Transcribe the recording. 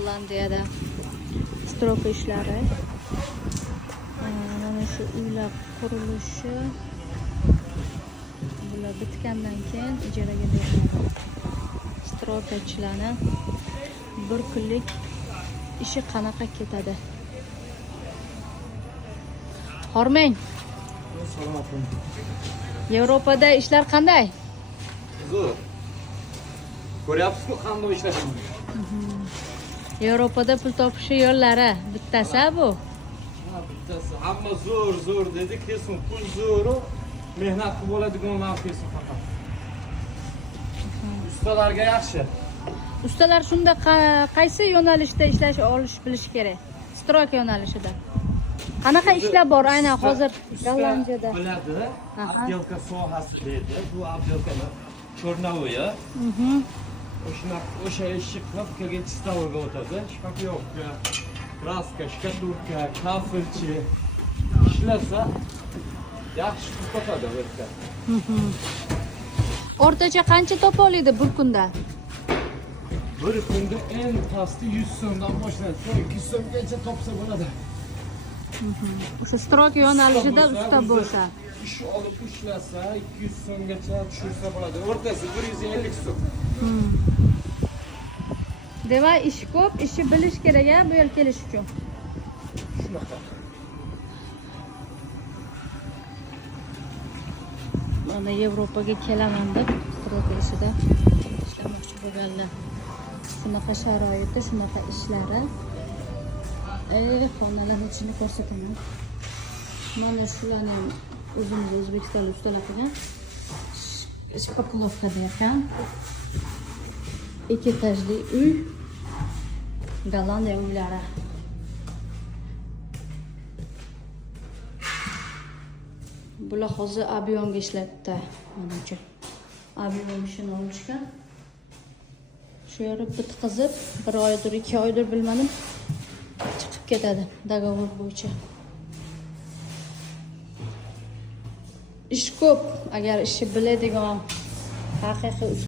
Gollandiyada stroka ishlari. Mana shu uylar qurilishi bular bitgandan keyin ijaraga beriladi. Strokachilarning bir kunlik ishi qanaqa ketadi? Hormang. Yevropada ishlar qanday? Zo'r. Ko'ryapsizku qanday ishlashini. Yevropada pul topish yo'llari bittasi bu. Ha, bittasi. Hamma zo'r dedi, kesin pul zo'ru, mehnat qilib bo'ladiganlar kesin faqat. Ustalarga yaxshi. Ustalar shunda qaysi yo'nalishda ishlash olish bilish kerak? Stroka yo'nalishida. Qanaqa ishlar bor aynan hozir Gollandiyada? Biladi. Abdelka sohasi dedi. Bu abdelkani cho'rnovoyi. O'sha ishni qilib keyin chistovoga o'tadi. Shkafyovka, kraska, shkaturka, kafilchi ishlasa yaxshi pul topadi bu yerda. O'rtacha qancha topa oladi bir kunda? Bir kunda en pasti 100 so'mdan boshlanadi. 200 so'mgacha topsa bo'ladi. O'sha stroka yo'nalishida usta bo'lsa, ish olib ishlasa 200 so'mgacha tushirsa bo'ladi. O'rtasi 150 so'm. Demak, ish ko'p, ishni bilish kerak-a bu yer kelish uchun. Shunaqa. Mana Yevropaga kelaman deb stroka ishida ishlamoqchi bo'lganlar. Shunaqa sharoiti, shunaqa ishlari. Xonalarni ichini ko'rsataman. Mana shularni o'zimiz O'zbekistonlik ustalar qilgan. Shpakulovka ekan. Ikki etajli uy. Gollandiya uylari. Bular hozir abyonga ishlatdi. Menimcha. Abyon ishini olishgan. Shu yerda bitqizib, 1 oydir, 2 oydir bilmadim. Chiqib ketadi dogovor bo'yicha. Ish ko'p, agar ishni biladigan haqiqiy